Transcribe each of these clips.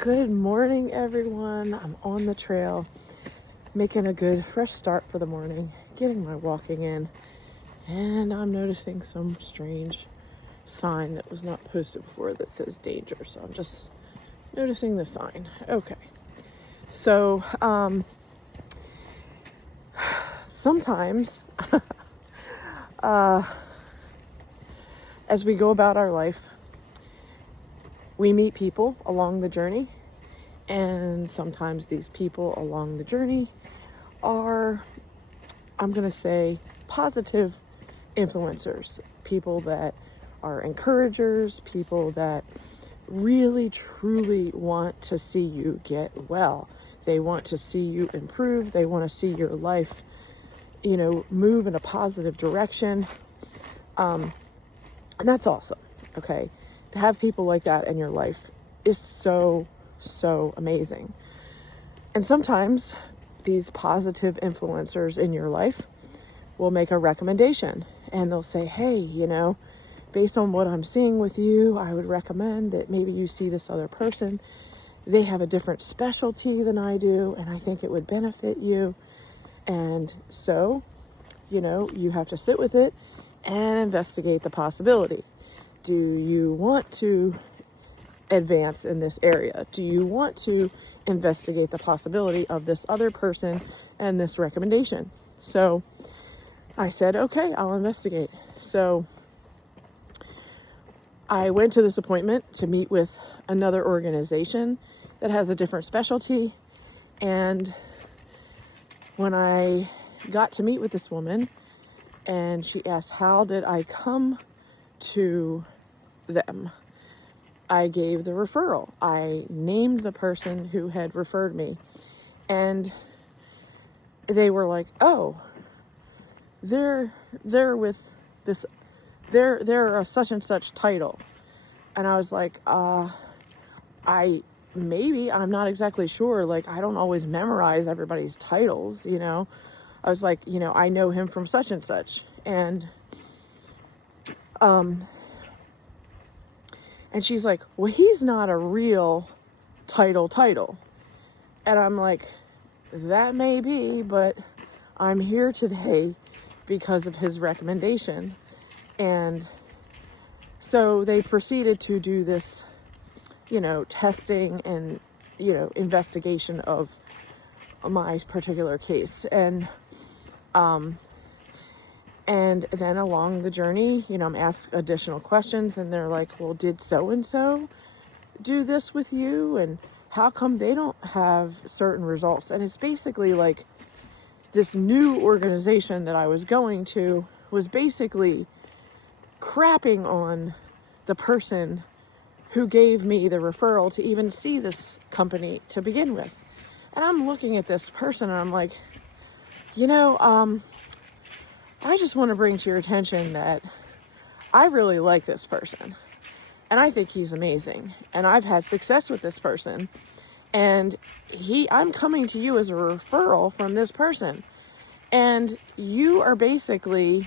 Good morning, everyone. I'm on the trail, making a good fresh start for the morning, getting my walking in, and I'm noticing some strange sign that was not posted before that says danger. So I'm just noticing the sign. Okay. So, sometimes, as we go about our life, we meet people along the journey, and sometimes these people along the journey are, I'm going to say, positive influencers, people that are encouragers, people that really truly want to see you get well. They want to see you improve. They want to see your life, move in a positive direction. And that's awesome. Okay. To have people like that in your life is so, so amazing. And sometimes these positive influencers in your life will make a recommendation and they'll say, hey, based on what I'm seeing with you, I would recommend that maybe you see this other person. They have a different specialty than I do, and I think it would benefit you. And so, you have to sit with it and investigate the possibility. Do you want to advance in this area? Do you want to investigate the possibility of this other person and this recommendation? So I said, okay, I'll investigate. So I went to this appointment to meet with another organization that has a different specialty. And when I got to meet with this woman and she asked, how did I come to them? I gave the referral. I named the person who had referred me, and they were like, oh, they're with this, they're a such and such title. And I was like, I'm not exactly sure. Like, I don't always memorize everybody's titles, I was like, I know him from such and such. And she's like, well, he's not a real title. And I'm like, that may be, but I'm here today because of his recommendation. And so they proceeded to do this, testing and, investigation of my particular case. And then along the journey, I'm asked additional questions, and they're like, well, did so-and-so do this with you? And how come they don't have certain results? And it's basically like this new organization that I was going to was basically crapping on the person who gave me the referral to even see this company to begin with. And I'm looking at this person and I'm like, I just want to bring to your attention that I really like this person and I think he's amazing, and I've had success with this person, and I'm coming to you as a referral from this person, and you are basically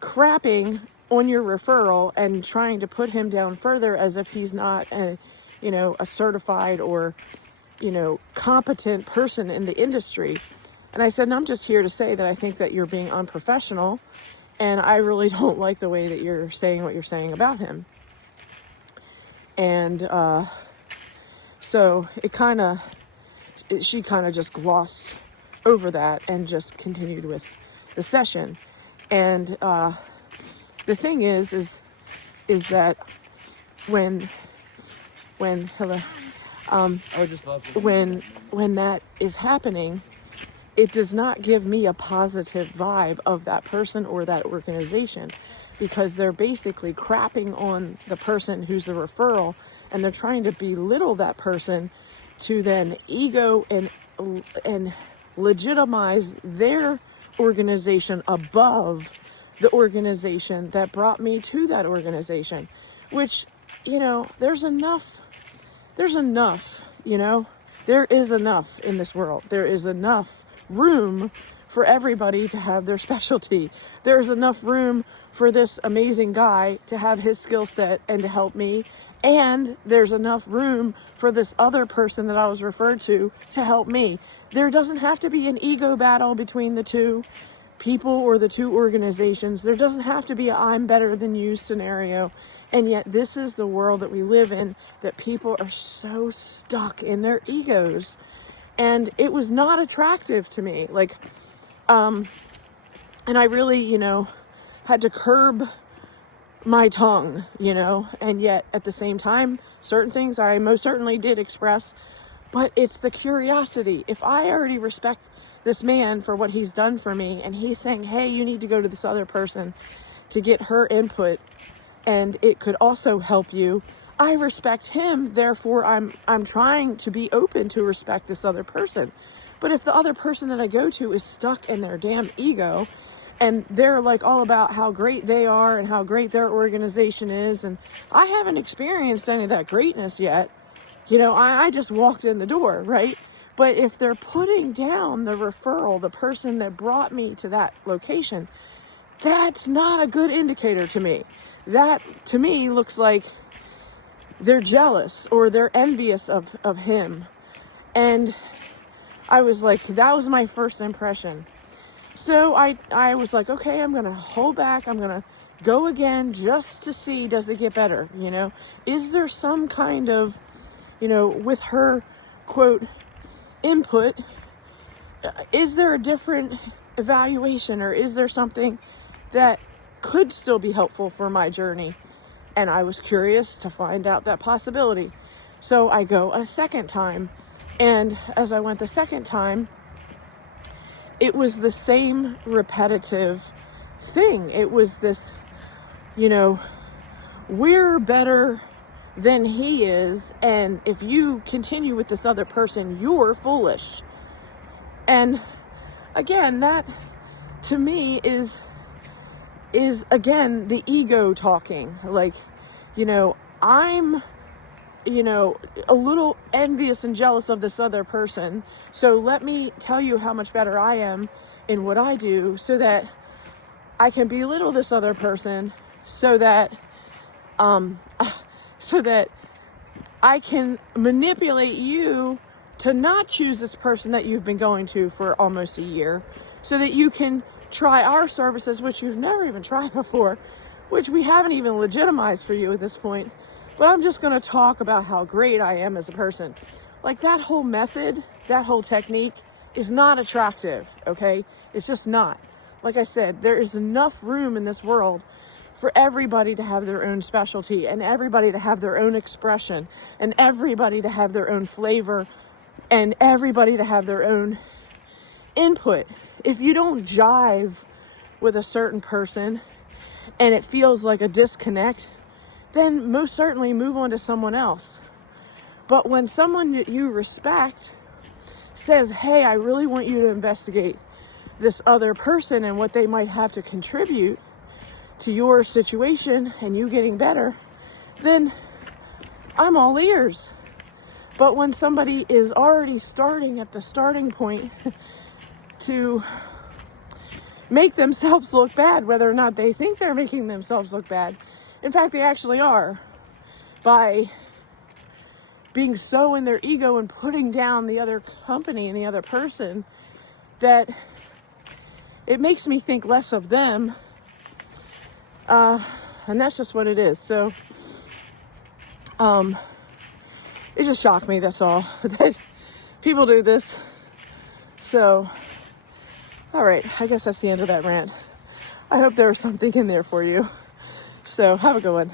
crapping on your referral and trying to put him down further as if he's not a certified or, competent person in the industry. And I said, I'm just here to say that I think that you're being unprofessional, and I really don't like the way that you're saying what you're saying about him. And so she kind of just glossed over that and just continued with the session. And the thing is that when that is happening, it does not give me a positive vibe of that person or that organization, because they're basically crapping on the person who's the referral, and they're trying to belittle that person to then ego and legitimize their organization above the organization that brought me to that organization, which, there's enough, there is enough in this world. There is enough room for everybody to have their specialty. There's enough room for this amazing guy to have his skill set and to help me and there's enough room for this other person that I was referred to help me. There doesn't have to be an ego battle between the two people or the two organizations. There doesn't have to be a I'm better than you scenario. And yet this is the world that we live in, that people are so stuck in their egos. And it was not attractive to me. Like, and I really, had to curb my tongue, and yet at the same time, certain things I most certainly did express, but it's the curiosity. If I already respect this man for what he's done for me, and he's saying, hey, you need to go to this other person to get her input, and it could also help you, I respect him, therefore I'm trying to be open to respect this other person. But if the other person that I go to is stuck in their damn ego, and they're like all about how great they are and how great their organization is, and I haven't experienced any of that greatness yet. I just walked in the door, right? But if they're putting down the referral, the person that brought me to that location, that's not a good indicator to me. That, to me, looks like they're jealous or they're envious of him. And I was like, that was my first impression. So I was like, okay, I'm going to hold back. I'm going to go again just to see, does it get better? Is there some kind of, with her, quote, input, is there a different evaluation, or is there something that could still be helpful for my journey? And I was curious to find out that possibility. So I go a second time. And as I went the second time, it was the same repetitive thing. It was this, we're better than he is, and if you continue with this other person, you're foolish. And again, that to me is again the ego talking. Like, I'm a little envious and jealous of this other person, so let me tell you how much better I am in what I do, so that I can belittle this other person, so that I can manipulate you to not choose this person that you've been going to for almost a year, so that you can try our services, which you've never even tried before, which we haven't even legitimized for you at this point. But I'm just going to talk about how great I am as a person. Like, that whole method, that whole technique is not attractive, okay? It's just not. Like I said, there is enough room in this world for everybody to have their own specialty, and everybody to have their own expression, and everybody to have their own flavor, and everybody to have their own input. If you don't jive with a certain person and it feels like a disconnect, then most certainly move on to someone else. But when someone that you respect says, hey, I really want you to investigate this other person and what they might have to contribute to your situation and you getting better, then I'm all ears. But when somebody is already starting at the starting point to make themselves look bad, whether or not they think they're making themselves look bad, in fact, they actually are, by being so in their ego and putting down the other company and the other person, that it makes me think less of them. And that's just what it is. So, it just shocked me, that's all, that people do this. So, all right, I guess that's the end of that rant. I hope there was something in there for you. So, have a good one.